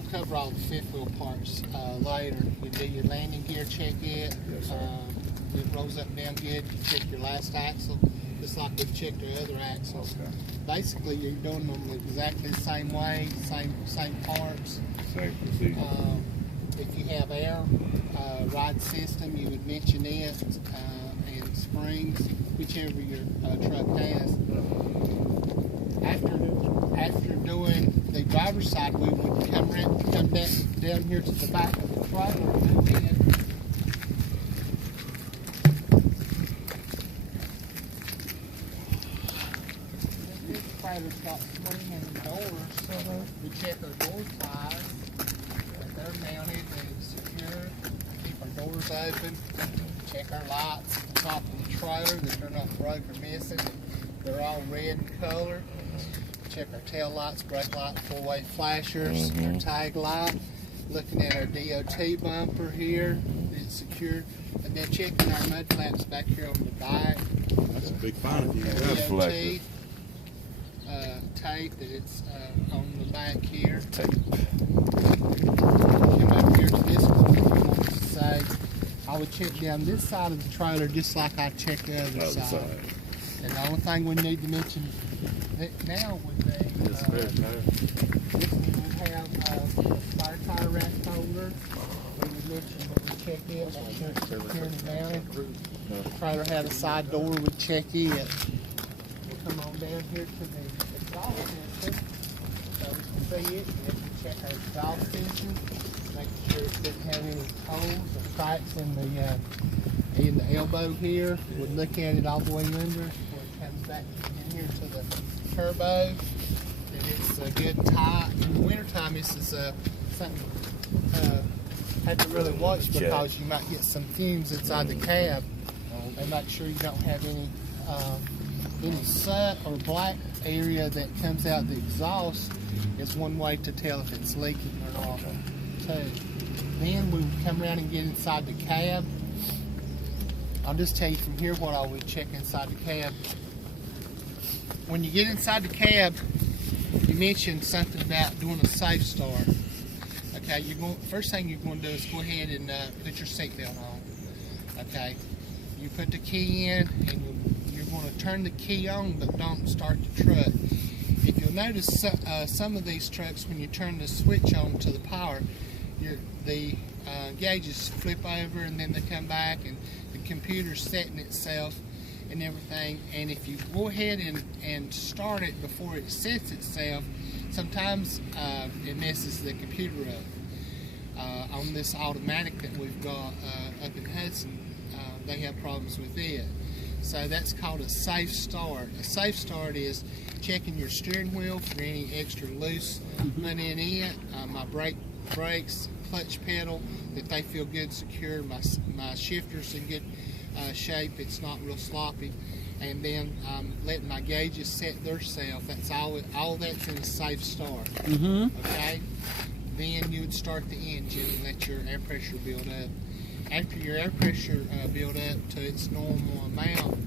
we'll cover all the fifth wheel parts later. You do your landing gear, check it. Yes, sir. It rolls up and down good. You check your last axle, just like we've checked our other axles. Okay. Basically, you're doing them exactly the same way, same parts. Same procedure. If you have air ride system, you would mention it, and springs, whichever your truck has. After doing the driver's side, we would come down here to the back of the trailer and move in. This trailer's got swinging doors. We check our door size. They're mounted and secure. Keep our doors open. Check our lights at the top of the trailer that they're not broke or missing. They're all red in color. Check our tail lights, brake light, four-way flashers, our tag light. Looking at our DOT bumper here, it's secure. And then checking our mud flaps back here on the back. That's a big find if you That's have. DOT tape that it's on the back here. Come up here to this one if you want to say, I would check down this side of the trailer just like I check the other side. And the only thing we need to mention now would be this one would have a spare tire rack holder. We would mention when we check it, make sure it's secure and mounted. The trailer had a side door, we'd check it. We'll come on down here to the exhaust system. So we can see it. We check our exhaust system, making sure it doesn't have any holes or cracks in the elbow here. We'd look at it all the way under. It comes back in here to the turbo, and it's good and tight. In the wintertime, this is something have to really watch because you might get some fumes inside the cab, and make sure you don't have any soot or black area that comes out the exhaust. Is one way to tell if it's leaking or not. So then we would come around and get inside the cab. I'll just tell you from here what I would check inside the cab. When you get inside the cab, you mentioned something about doing a safe start. Okay, first thing you're going to do is go ahead and put your seatbelt on. Okay, you put the key in and you're going to turn the key on, but don't start the truck. If you'll notice, some of these trucks, when you turn the switch on to the power, the gauges flip over and then they come back, and the computer's setting itself and everything. And if you go ahead and start it before it sets itself, sometimes it messes the computer up. On this automatic that we've got up in Hudson, they have problems with it. So that's called a safe start. A safe start is checking your steering wheel for any extra loose money in it. My brakes, clutch pedal, that they feel good, secure. My shifter's in good shape. It's not real sloppy. And then letting my gauges set themselves. That's all that's in a safe start. Okay. Then you would start the engine and let your air pressure build up. After your air pressure build up to its normal amount,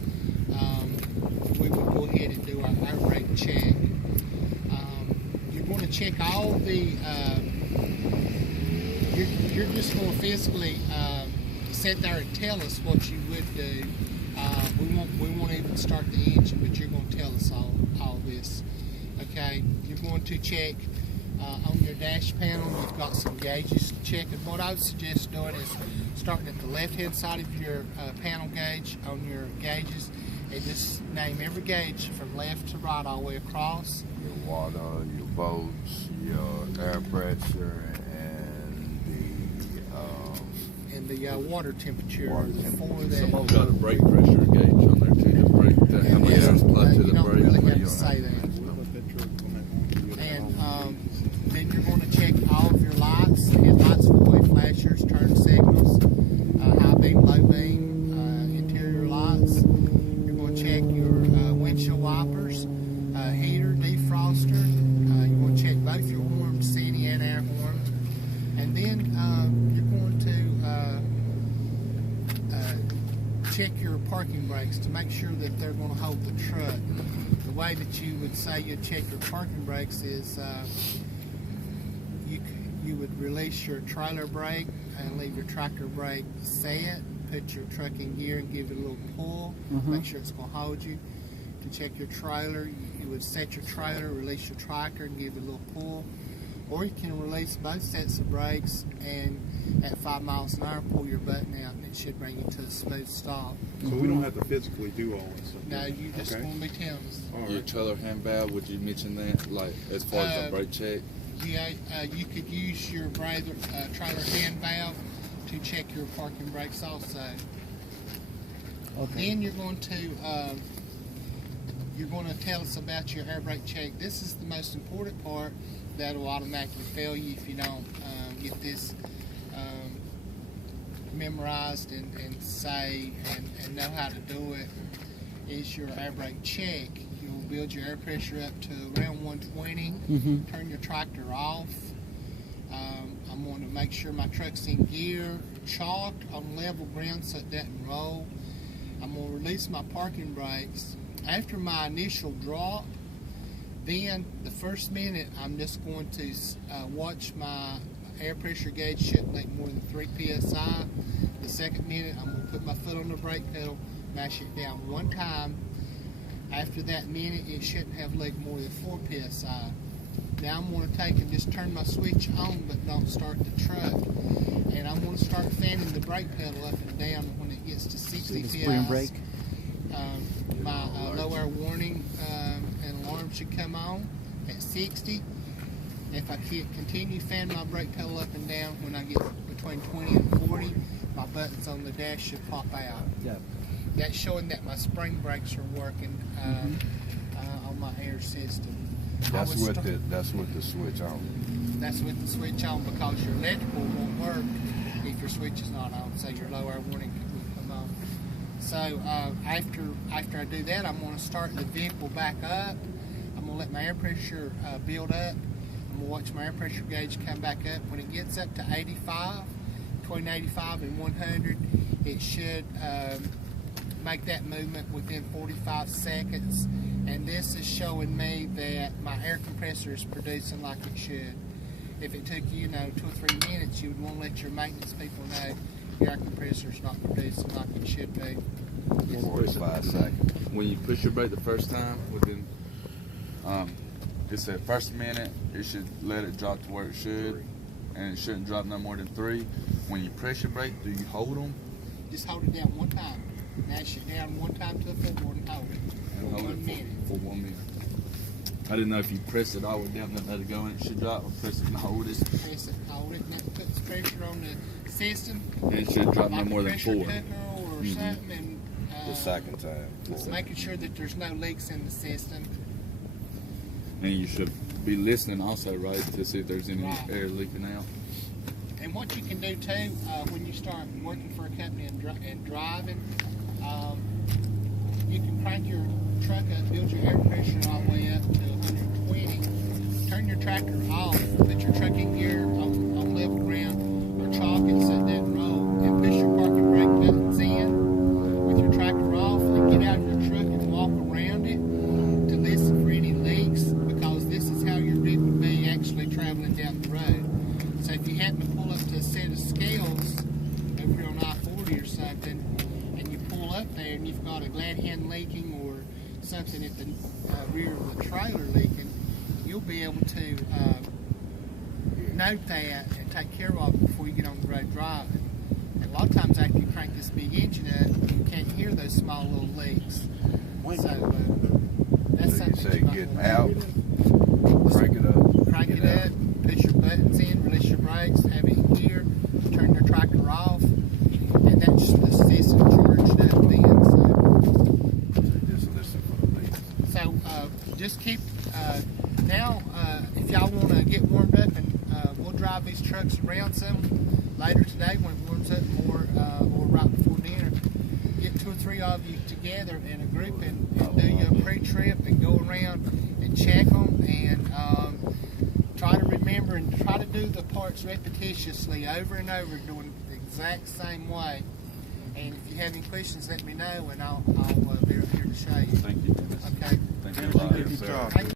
we would go ahead and do our air brake check. You're going to check all the. You're just going to physically sit there and tell us what you would do. We won't even start the engine, but you're going to tell us all this. Okay, you're going to check on your dash panel. You've got some gauges to check, and what I would suggest doing is starting at the left-hand side of your panel gauge on your gauges, and just name every gauge from left to right all the way across. Your water, your bolts, your air pressure, and the water temperature. Someone's got a brake pressure gauge on there too. The brake, how much is plugged to the you don't brake? really have to say that. And then you're going to check all of your lights, headlights, four-way flashers, turn signals, high beam, low beam, interior lights. You're going to check your windshield wipers, heater, defroster. You're going to check both your horns, city and air horns. And then you're going to check your parking brakes to make sure that they're going to hold the truck. The way that you would say you'd check your parking brakes is you would release your trailer brake and leave your tractor brake set. Put your truck in gear and give it a little pull. Make sure it's going to hold you. To check your trailer, you would set your trailer, release your tractor, and give it a little pull. Or you can release both sets of brakes and at 5 miles an hour pull your button out, and it should bring you to a smooth stop. So we don't have to physically do all this stuff? No, you just going to be telling us. Your trailer hand valve, would you mention that, like as far as a brake check? Yeah, you could use your trailer hand valve to check your parking brakes also. Then you're going to tell us about your air brake check. This is the most important part that will automatically fail you if you don't get this memorized and say and know how to do it. Is your air brake check. You'll build your air pressure up to around 120. Turn your tractor off. I'm going to make sure my truck's in gear, chalked on level ground so it doesn't roll. I'm going to release my parking brakes. After my initial drop, then the first minute I'm just going to watch my air pressure gauge shouldn't leak more than 3 psi. The second minute I'm going to put my foot on the brake pedal, mash it down 1 time. After that minute it shouldn't have leaked more than 4 psi. Now I'm going to take and just turn my switch on but don't start the truck. And I'm going to start fanning the brake pedal up and down when it gets to 60 psi. My low air warning and alarm should come on at 60. If I continue fanning my brake pedal up and down when I get between 20 and 40, my buttons on the dash should pop out. That's showing that my spring brakes are working on my air system. That's with the switch on. That's with the switch on because your electrical won't work if your switch is not on. So your low air warning will come on. So after I do that, I'm going to start the vehicle back up. I'm going to let my air pressure build up. I'm going to watch my air pressure gauge come back up. When it gets up to 85, between 85 and 100, it should make that movement within 45 seconds. And this is showing me that my air compressor is producing like it should. If it took you, 2 or 3 minutes, you would want to let your maintenance people know your air compressor is not producing like it should be. 45 seconds. When you push your brake the first time, within it said first minute, it should let it drop to where it should, and it shouldn't drop no more than 3. When you press your brake, do you hold them? Just hold it down 1 time. Mash it down 1 time to the floorboard and hold it for 1 minute. For 1 minute. I didn't know if you press it all the way down and let it go and it should drop, or press it and hold it. Press it, hold it, and that puts pressure on the system. And it should drop no like more than 4. Or something, and The second time. it's making sure that there's no leaks in the system. And you should be listening also, right, to see if there's any air leaking out. And what you can do too, when you start working for a company and driving, you can crank your truck up, build your air pressure all the way up to 120, turn your tractor off, put your truck in gear on level ground, or chalk it so it doesn't roll, and push your parking brake buttons in with your tractor off, and get out of your truck and walk around it to listen for any leaks, because this is how your rig would be actually traveling down the road. So if you happen to pull up to a set of scales over here on I-40 or something, and you pull up there and you've got a glad hand leaking or something at the rear of the trailer leaking, you'll be able to note that and take care of it before you get on the road driving. And a lot of times after you crank this big engine up, you can't hear those small little leaks. So that's So you something say you might get wanna out, do. crank it up. Crank get it up, push your buttons in, release your brakes, have it in gear, turn your tractor off, and that's the system charged up then. So just listen for the leaks. So just keep, now if y'all want to get warmed up, and we'll drive these trucks around some later today when it warms up more, or right before dinner. Get 2 or 3 of you together in a group and do your pre-trip and go around and check them and try to remember and try to do the parts repetitiously over and over, doing the exact same way. And if you have any questions, let me know, and I'll be here to show you. Thank you, Dennis. Okay. Thank you a lot. Yes, sir. Thank you.